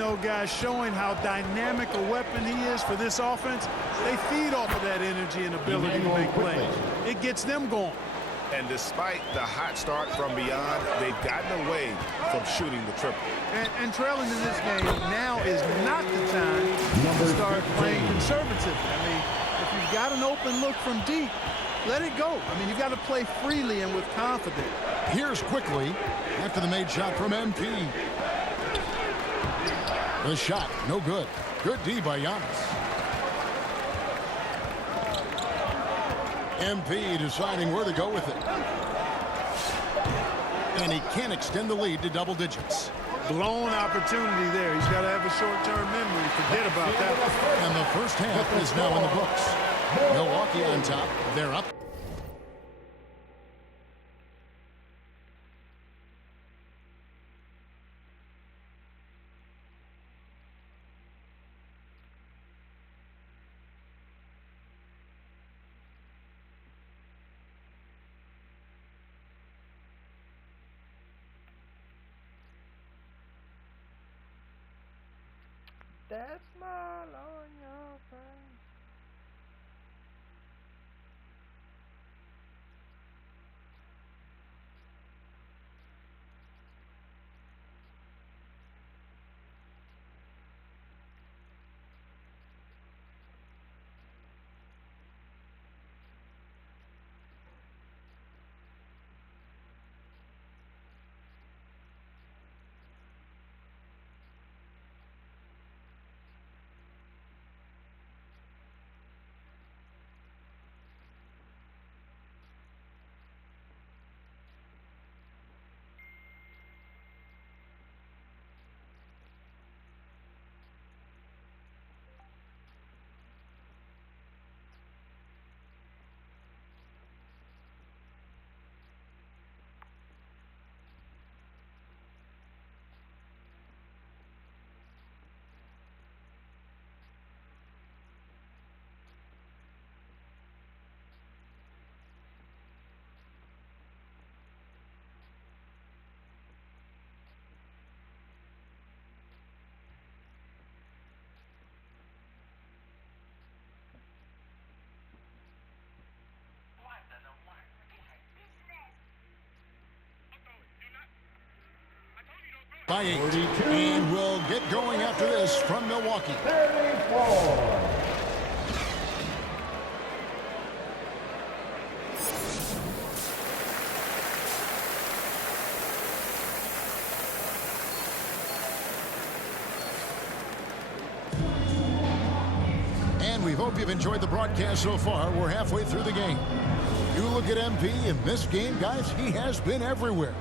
know, guys, showing how dynamic a weapon he is for this offense. They feed off of that energy and ability to make plays. It gets them going. And despite the hot start from beyond, they've gotten away from shooting the triple. And trailing in this game now is not the time to start playing conservative. I mean, if you've got an open look from deep, let it go. I mean, you've got to play freely and with confidence. Here's quickly after the made shot from MP. The shot, no good. Good D by Giannis. MP deciding where to go with it. And he can't extend the lead to double digits. Blown opportunity there. He's got to have a short-term memory. Forget about that. And the first half is now in the books. Milwaukee on top. They're up. That smile on your face. By 8. And we'll get going after this from Milwaukee. 34. And we hope you've enjoyed the broadcast so far. We're halfway through the game. You look at MP in this game, guys, he has been everywhere.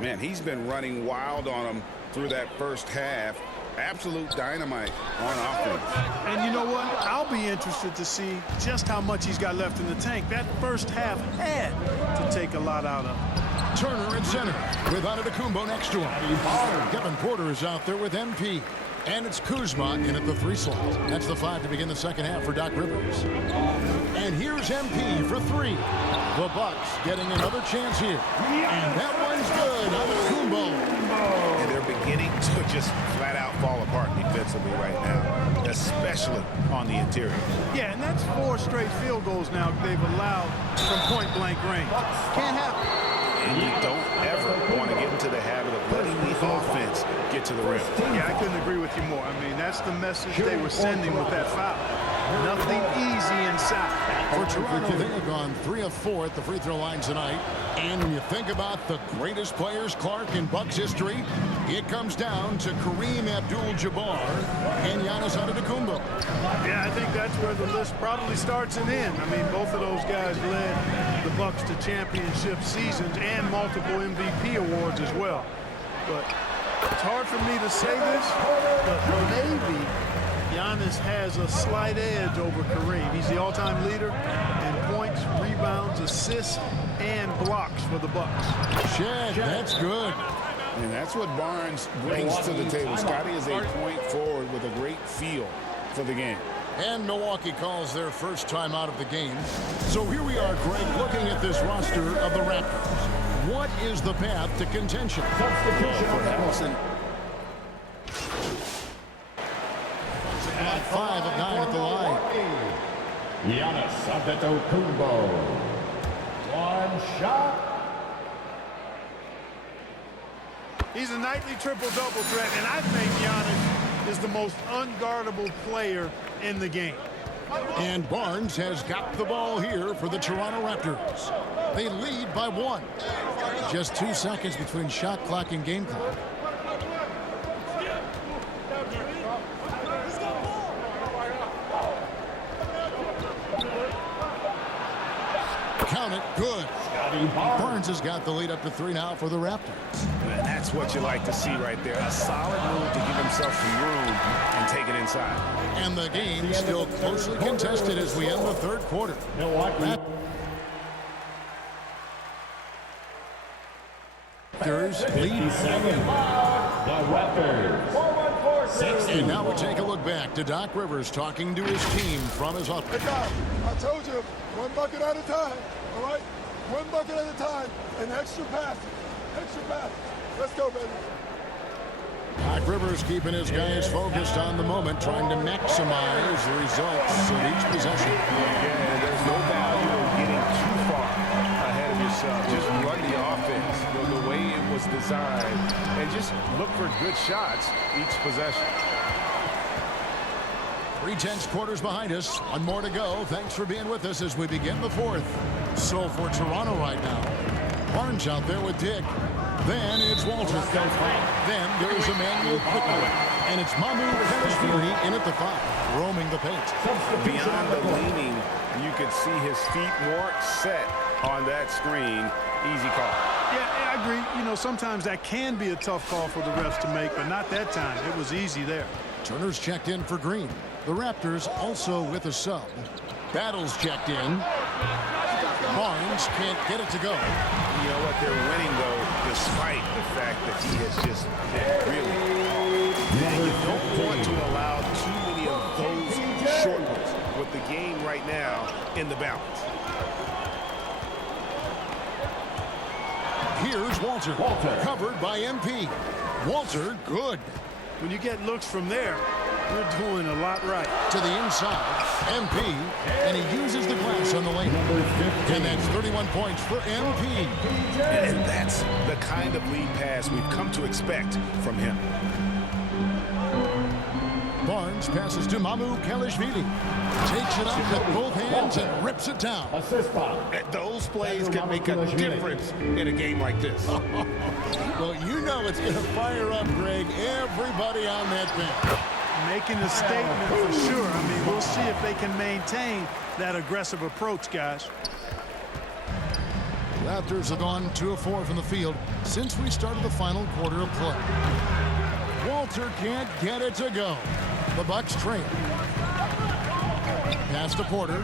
Man, he's been running wild on them through that first half. Absolute dynamite on offense. And you know what? I'll be interested to see just how much he's got left in the tank. That first half had to take a lot out of him. Turner in center with Antetokounmpo next to him. Kevin Porter is out there with MP. And it's Kuzma in at the 3 slot. That's the 5 to begin the second half for Doc Rivers. And here's MP for 3. The Bucks getting another chance here. And that one's good. Antetokounmpo. And they're beginning to just flat out fall apart defensively right now, especially on the interior. Yeah, and that's 4 straight field goals now they've allowed from point-blank range. Can't happen. And you don't ever want to get into the habit of letting the offense get to the rim. Yeah, I couldn't agree with you more. I mean, that's the message they were sending with that foul. Nothing easy inside. For Toronto, they have gone 3 of 4 at the free throw line tonight. And when you think about the greatest players, Clark, in Bucks history, it comes down to Kareem Abdul-Jabbar and Giannis Antetokounmpo. Yeah, I think that's where the list probably starts and ends. I mean, both of those guys led the Bucks to championship seasons and multiple MVP awards as well. But it's hard for me to say this, but maybe Giannis has a slight edge over Kareem. He's the all-time leader in points, rebounds, assists, and blocks for the Bucks. Shed, that's good. And that's what Barnes brings to the table. Scotty is a point forward with a great feel for the game. And Milwaukee calls their first time out of the game. So here we are, Greg, looking at this roster of the Raptors. What is the path to contention? For Allison, And 5 of 9 at the line. Giannis Antetokounmpo. One shot. He's a nightly triple-double threat, and I think Giannis is the most unguardable player in the game. And Barnes has got the ball here for the Toronto Raptors. They lead by 1. Just 2 seconds between shot clock and game clock. Count it. Good. Barnes has got the lead up to 3 now for the Raptors. And that's what you like to see right there. A solid move to give himself some room and take it inside. And the game still closely contested as we end the third quarter. Milwaukee. Raptors lead. 7. The Raptors. And now we take a look back to Doc Rivers talking to his team from his office. Hey, Doc, I told you, one bucket at a time, all right? One bucket at a time, and extra passes. Extra passes. Let's go, baby. Doc Rivers keeping his guys focused on the moment, trying to maximize the results of each possession. Yeah, there's no value in getting too far ahead of yourself. Just run the offense the way it was designed and just look for good shots each possession. 3 tenths quarters behind us. 1 more to go. Thanks for being with us as we begin the fourth. So for Toronto right now, Barnes out there with Dick. Then it's Walter. Then there's Emmanuel Quickly. And it's Mamu Kelishvili in at the 5, roaming the paint. Beyond the leaning, you could see his feet weren't set on that screen. Easy call. Yeah, I agree. You know, sometimes that can be a tough call for the refs to make, but not that time. It was easy there. Turner's checked in for Green. The Raptors also with a sub. Battles checked in. Barnes can't get it to go. You know what? They're winning, though, despite the fact that he has just really... You don't want to allow too many of those short ones with the game right now in the balance. Here's Walter. Covered by MP. Walter, good. When you get looks from there, you're doing a lot right. To the inside, MP, and he uses the glass on the lane. And that's 31 points for MP. And that's the kind of lead pass we've come to expect from him. Barnes passes to Mamu Kelishvili. Takes it up with both hands and rips it down. Assist by. Those plays can make a difference in a game like this. Well, you know it's going to fire up, Greg, everybody on that bench. Making a statement for sure. I mean, we'll see if they can maintain that aggressive approach, guys. Raptors have gone 2 of 4 from the field since we started the final quarter of play. Walter can't get it to go. The Bucks trail. Pass to Porter.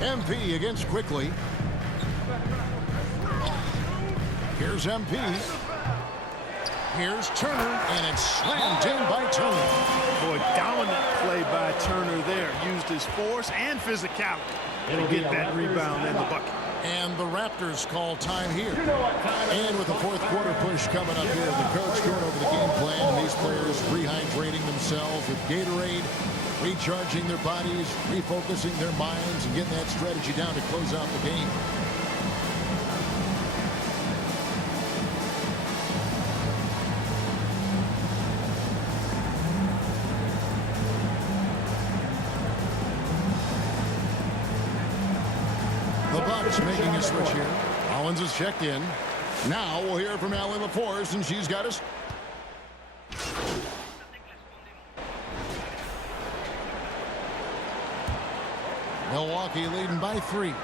MP against Quickly. Here's MP. Here's Turner, and it's slammed in by Turner. Boy, dominant play by Turner there. Used his force and physicality to get that rebound in the bucket. And the Raptors call time here. And with the fourth quarter push coming up here, the coach going over the game plan, and these players rehydrating themselves with Gatorade, recharging their bodies, refocusing their minds, and getting that strategy down to close out the game. The Bucks making a switch here. Collins is checked in. Now we'll hear from Allie LaForce, and she's got us. Milwaukee leading by 3.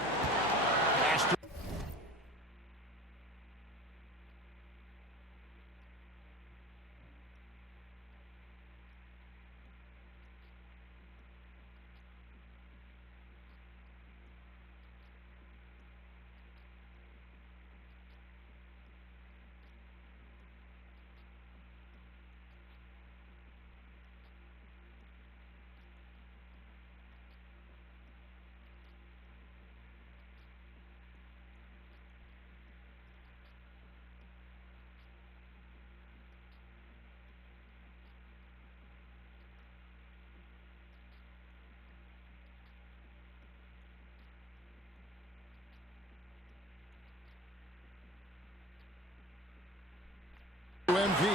MP.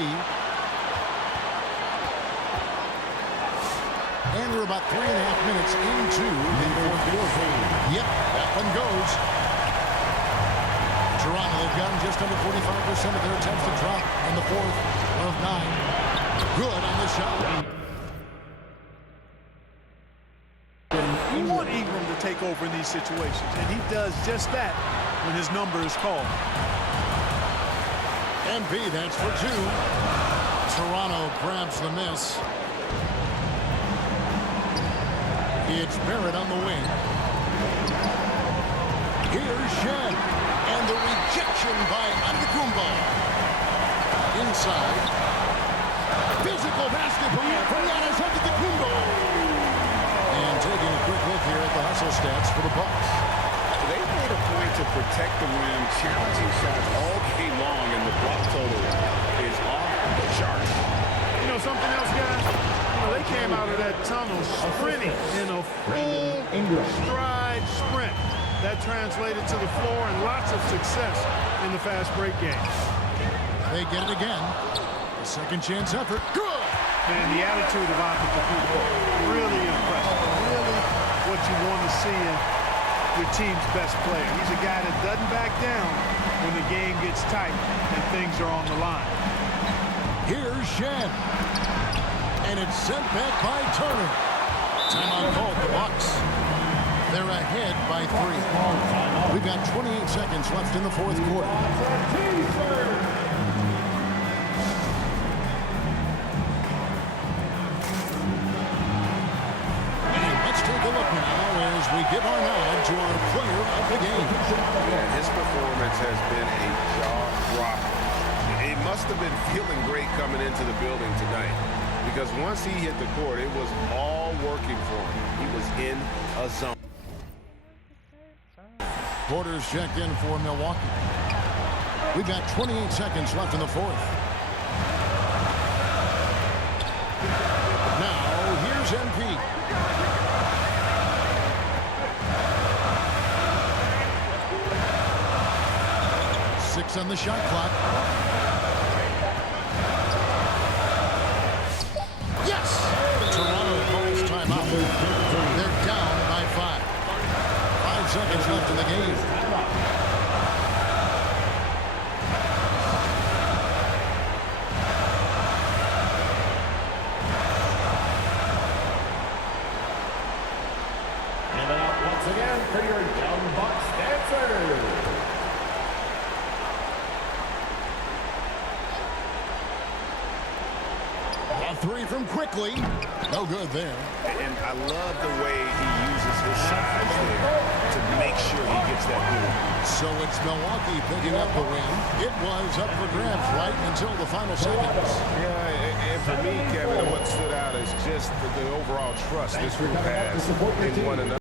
And we're about 3.5 minutes into the fourth quarter. Yep, that one goes. Toronto, they've gotten just under 45% of their attempts to drop in the fourth of 9. Good on the shot. You want Ingram to take over in these situations, and he does just that when his number is called. MP, that's for 2. Toronto grabs the miss. It's Barrett on the wing. Here's Shen. And the rejection by Antetokounmpo. Inside. Physical basketball from Giannis Antetokounmpo. And taking a quick look here at the hustle stats for the Bucks. They made a point to protect the rim, challenging shots all game long, and the block total is off the charts. You know something else, guys? They came out of that tunnel sprinting in a full stride sprint. That translated to the floor and lots of success in the fast break game. They get it again. A second chance effort. Good! And the attitude of Antetokounmpo, really impressive. Really what you want to see in your team's best player. He's a guy that doesn't back down when the game gets tight and things are on the line. Here's Shen. And it's sent back by Turner. Timeout called the Bucks. They're ahead by 3. We've got 28 seconds left in the fourth quarter. And let's take a look now as we give our nod to our player of the game. Yeah, his performance has been a jaw-dropper. He must have been feeling great coming into the building tonight, because once he hit the court, it was all working for him. He was in a zone. Porter's checked in for Milwaukee. We've got 28 seconds left in the fourth. Now, here's MP. Six on the shot clock. Yes! Toronto calls timeout. They're down by 5. 5 seconds left in the game. And then up once again for your Young Bucks dancers. A 3 from Quickly. No good there. And I love the way he uses his size there to make sure he gets that move. So it's Milwaukee picking up the win. It was up for grabs right until the final seconds. Yeah, and for me, Kevin, what stood out is just the overall trust this group has in one another.